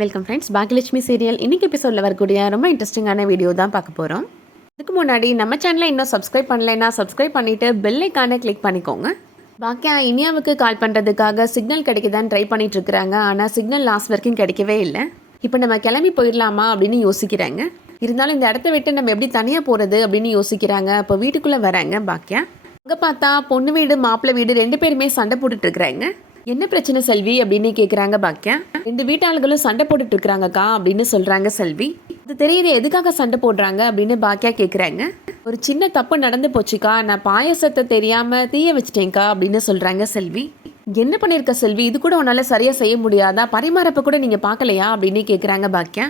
Welcome friends. Baakiyalakshmi serial இன்னைக்கு எபிசோடில் வரக்கூடிய ரொம்ப இன்ட்ரெஸ்டிங்கான வீடியோ தான் பார்க்க போகிறோம். இதுக்கு முன்னாடி நம்ம சேனலை இன்னும் சப்ஸ்கிரைப் பண்ணலைன்னா சப்ஸ்கிரைப் பண்ணிவிட்டு பெல் ஐக்கானை கிளிக் பண்ணிக்கோங்க. பாக்கியா இனியாவுக்கு கால் பண்ணுறதுக்காக சிக்னல் கிடைக்குதான்னு ட்ரை பண்ணிட்டு இருக்கிறாங்க. ஆனால் சிக்னல் லாஸ்ட் வரைக்கும் கிடைக்கவே இல்லை. இப்போ நம்ம கிளம்பி போயிடலாமா அப்படின்னு யோசிக்கிறாங்க. இருந்தாலும் இந்த இடத்த விட்டு நம்ம எப்படி தனியாக போகிறது அப்படின்னு யோசிக்கிறாங்க. அப்போ வீட்டுக்குள்ளே வராங்க பாக்கியா. அங்கே பார்த்தா பொண்ணு வீடு மாப்பிள்ளை வீடு 2 பேருமே சண்டை போட்டுட்டு இருக்கிறாங்க. என்ன பிரச்சனை செல்வி அப்படின்னு கேட்குறாங்க பாக்கியா. 2 வீட்டாளர்களும் சண்டை போட்டுட்டு இருக்கிறாங்கக்கா அப்படின்னு சொல்கிறாங்க செல்வி. அது தெரியுது, எதுக்காக சண்டை போடுறாங்க அப்படின்னு பாக்கியா கேட்குறாங்க. ஒரு சின்ன தப்பு நடந்து போச்சுக்கா, நான் பாயசத்தை தெரியாமல் தீய வச்சிட்டேங்க்கா அப்படின்னு சொல்கிறாங்க செல்வி. என்ன பண்ணியிருக்க செல்வி, இது கூட உன்னால் சரியாக செய்ய முடியாதா, பரிமாறப்ப கூட நீங்கள் பார்க்கலையா அப்படின்னு கேட்குறாங்க பாக்கியா.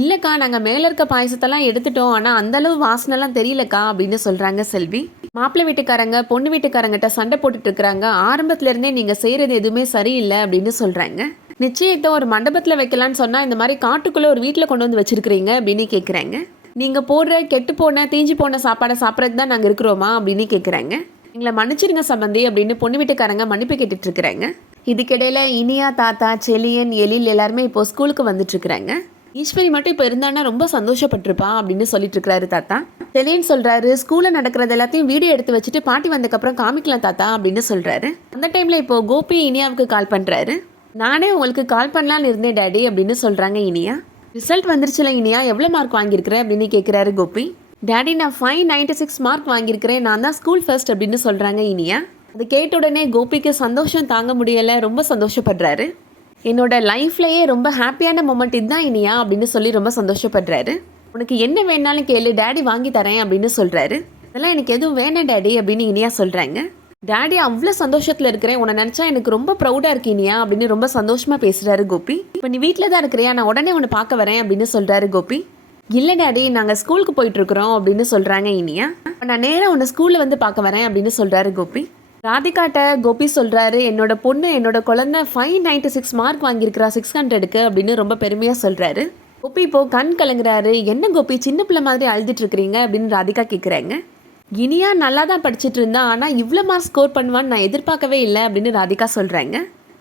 இல்லைக்கா, நாங்கள் மேலே இருக்க பாயசத்தெல்லாம் எடுத்துட்டோம், ஆனால் அந்தளவு வாசனைலாம் தெரியலக்கா அப்படின்னு சொல்கிறாங்க செல்வி. மாப்பிள்ளை வீட்டுக்காரங்க பொண்ணு வீட்டுக்காரங்கிட்ட சண்டை போட்டுட்டு இருக்கிறாங்க. ஆரம்பத்துலேருந்தே நீங்கள் செய்கிறது எதுவுமே சரியில்லை அப்படின்னு சொல்கிறாங்க. நிச்சயத்தை ஒரு மண்டபத்தில் வைக்கலான்னு சொன்னால் இந்த மாதிரி காட்டுக்குள்ளே ஒரு வீட்டில் கொண்டு வந்து வச்சுருக்கிறீங்க அப்படின்னு கேட்குறாங்க. நீங்கள் போடுற கெட்டு போன தீஞ்சு போன சாப்பாடை சாப்பிட்றதுக்கு தான் நாங்கள் இருக்கிறோமா அப்படின்னு கேட்குறாங்க. எங்களை மன்னிச்சிருங்க சம்பந்தி அப்படின்னு பொண்ணு வீட்டுக்காரங்க மன்னிப்பு கேட்டுட்டு இருக்கிறாங்க. இதுக்கிடையில் இனியா, தாத்தா, செலியன், எழில் எல்லாருமே இப்போது ஸ்கூலுக்கு வந்துட்டுருக்குறாங்க. ஈஸ்வரி மட்டும் இப்போ இருந்தானா ரொம்ப சந்தோஷப்பட்டிருப்பா அப்படின்னு சொல்லிட்டு இருக்கிறாரு தாத்தா. செலியன் சொல்கிறாரு, ஸ்கூலில் நடக்கிறது எல்லாத்தையும் வீடியோ எடுத்து வச்சுட்டு பாட்டி வந்ததுக்கப்புறம் காமிக்கலாம் தாத்தா அப்படின்னு சொல்கிறாரு. அந்த டைமில் இப்போது கோபி இனியாவுக்கு கால் பண்ணுறாரு. நானே உங்களுக்கு கால் பண்ணலான்னு இருந்தேன் டேடி அப்படின்னு சொல்கிறாங்க இனியா. ரிசல்ட் வந்துருச்சுல இனியா, எவ்வளோ மார்க் வாங்கியிருக்கிறேன் அப்படின்னு கேட்குறாரு கோபி. டேடி நான் 596 மார்க் வாங்கியிருக்கிறேன், நான் தான் ஸ்கூல் ஃபர்ஸ்ட் அப்படின்னு சொல்கிறாங்க இனியா. அது கேட்ட உடனே கோபிக்கு சந்தோஷம் தாங்க முடியலை, ரொம்ப சந்தோஷப்படுறாரு. என்னோட லைஃப்லேயே ரொம்ப ஹாப்பியான மூமெண்ட் இதுதான் இனியா அப்படின்னு சொல்லி ரொம்ப சந்தோஷப்படுறாரு. உனக்கு என்ன வேணாலும் கேளு, டேடி வாங்கி தரேன் அப்படின்னு சொல்கிறாரு. அதெல்லாம் எனக்கு எதுவும் வேணாம் டேடி அப்படின்னு இனியா சொல்கிறாங்க. டேடி அவ்வளோ சந்தோஷத்தில் இருக்கிறேன், உன்னை நினச்சா எனக்கு ரொம்ப ப்ரௌடாக இருக்கு இனியா அப்படின்னு ரொம்ப சந்தோஷமாக பேசுகிறாரு கோபி. இப்போ நீ வீட்டில் தான் இருக்கிறியா, நான் உடனே உன்னை பார்க்க வரேன் அப்படின்னு சொல்கிறாரு கோபி. இல்லை டேடி, நாங்கள் ஸ்கூலுக்கு போயிட்டுருக்குறோம் அப்படின்னு சொல்கிறாங்க இனியா. நான் நேராக உன்னை ஸ்கூலில் வந்து பார்க்க வரேன் அப்படின்னு சொல்கிறாரு கோபி. ராதிகாட்ட கோபி சொல்கிறாரு, என்னோட பொண்ணு என்னோட குழந்தை 596 மார்க் வாங்கியிருக்கிறா 600க்கு அப்படின்னு ரொம்ப பெருமையாக சொல்கிறாரு. கோபி இப்போது கண் கலங்குறாரு. என்ன கோபி சின்ன பிள்ளை மாதிரி அழுதுட்டு இருக்கிறீங்க அப்படின்னு ராதிகா கேட்குறாங்க. இனியா நல்லா தான் படிச்சுட்டு இருந்தா, ஆனால் இவ்வளோ மார்க் ஸ்கோர் பண்ணுவான்னு நான் எதிர்பார்க்கவே இல்லை அப்படின்னு ராதிகா சொல்கிறாங்க.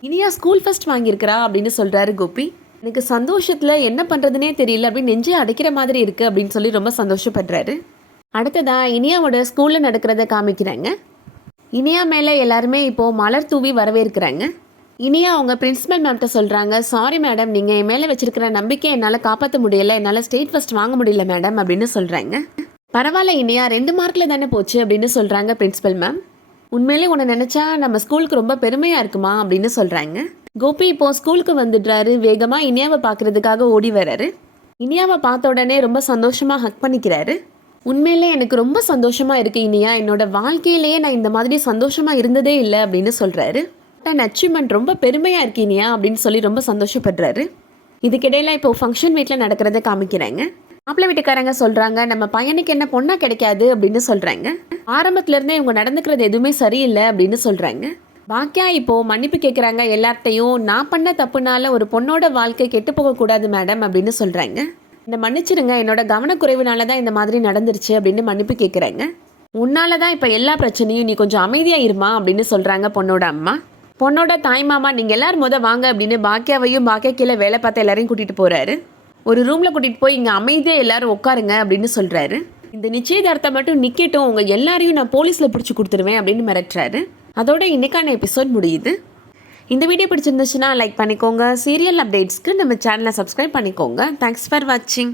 இனியா ஸ்கூல் ஃபர்ஸ்ட் வாங்கியிருக்கிறா அப்படின்னு சொல்கிறாரு கோபி. எனக்கு சந்தோஷத்தில் என்ன பண்ணுறதுனே தெரியல அப்படின்னு நெஞ்சே அடைக்கிற மாதிரி இருக்குது அப்படின்னு சொல்லி ரொம்ப சந்தோஷப்படுறாரு. அடுத்ததாக இனியாவோட ஸ்கூலில் நடக்கிறத காமிக்கிறாங்க. இனியா மேலே எல்லாருமே இப்போது மலர் தூவி வரவேற்கிறாங்க. இனியா அவங்க பிரின்சிபல் மேம்கிட்ட சொல்கிறாங்க, சாரி மேடம், நீங்கள் என் மேலே வச்சுருக்கிற நம்பிக்கை என்னால் காப்பாற்ற முடியலை, என்னால் ஸ்டேட் ஃபர்ஸ்ட் வாங்க முடியல மேடம் அப்படின்னு சொல்கிறாங்க. பரவாயில்ல இனியா, 2 மார்க்கில் தானே போச்சு அப்படின்னு சொல்கிறாங்க பிரின்சிபல் மேம். உண்மையிலே உன்னை நினச்சா நம்ம ஸ்கூலுக்கு ரொம்ப பெருமையாக இருக்குமா அப்படின்னு சொல்கிறாங்க. கோபி இப்போது ஸ்கூலுக்கு வந்துடுறாரு. வேகமாக இனியாவை பார்க்குறதுக்காக ஓடி வர்றாரு. இனியாவை பார்த்த உடனே ரொம்ப சந்தோஷமாக ஹக் பண்ணிக்கிறாரு. உண்மையிலே எனக்கு ரொம்ப சந்தோஷமாக இருக்குது இனியா, என்னோட வாழ்க்கையிலேயே நான் இந்த மாதிரி சந்தோஷமாக இருந்ததே இல்லை அப்படின்னு சொல்கிறாரு. அச்சீவ்மெண்ட் ரொம்ப பெருமையாக இருக்கு இனியா அப்படின்னு சொல்லி ரொம்ப சந்தோஷப்படுறாரு. இதுக்கிடையில் இப்போ ஃபங்க்ஷன் வீட்டில் நடக்கிறத காமிக்கிறாங்க. மாப்பிள்ளை வீட்டுக்காரங்க சொல்கிறாங்க, நம்ம பையனுக்கு என்ன பொண்ணா கிடைக்காது அப்படின்னு சொல்கிறாங்க. ஆரம்பத்துலேருந்தே இவங்க நடந்துக்கிறது எதுவுமே சரியில்லை அப்படின்னு சொல்கிறாங்க. பாக்கியா இப்போது மன்னிப்பு கேட்குறாங்க எல்லார்ட்டையும். நான் பண்ண தப்புனால ஒரு பொண்ணோட வாழ்க்கை கெட்டு போகக்கூடாது மேடம் அப்படின்னு சொல்கிறாங்க. என்னை மன்னிச்சிருங்க, என்னோட கவனக்குறைவுனால தான் இந்த மாதிரி நடந்துருச்சு அப்படின்னு மன்னிப்பு கேட்குறாங்க. உன்னால தான் இப்போ எல்லா பிரச்சனையும், நீ கொஞ்சம் அமைதியாக இருமா அப்படின்னு சொல்கிறாங்க பொண்ணோட அம்மா. பொண்ணோட தாய் மாமா, நீங்கள் எல்லோரும் வாங்க அப்படின்னு பாக்கியாவையும் பாக்கியா கீழே வேலை பார்த்த எல்லாரையும் கூட்டிகிட்டு போகிறாரு. ஒரு ரூமில் கூட்டிகிட்டு போய் இங்கே அமைதியாக எல்லோரும் உட்காருங்க அப்படின்னு சொல்கிறாரு. இந்த நிச்சயதார்த்தம் மட்டும் நிற்கட்டும், உங்கள் எல்லாரையும் நான் போலீஸில் பிடிச்சி கொடுத்துருவேன் அப்படின்னு மிரட்டுறாரு. அதோட இன்றைக்கான எபிசோட் முடியுது. இந்த வீடியோ பிடிச்சிருந்துச்சுன்னா லைக் பண்ணிக்கோங்க. சீரியல் அப்டேட்ஸ்க்கு நம்ம சேனலை சப்ஸ்கிரைப் பண்ணிக்கோங்க. தேங்க்ஸ் ஃபார் வாட்சிங்.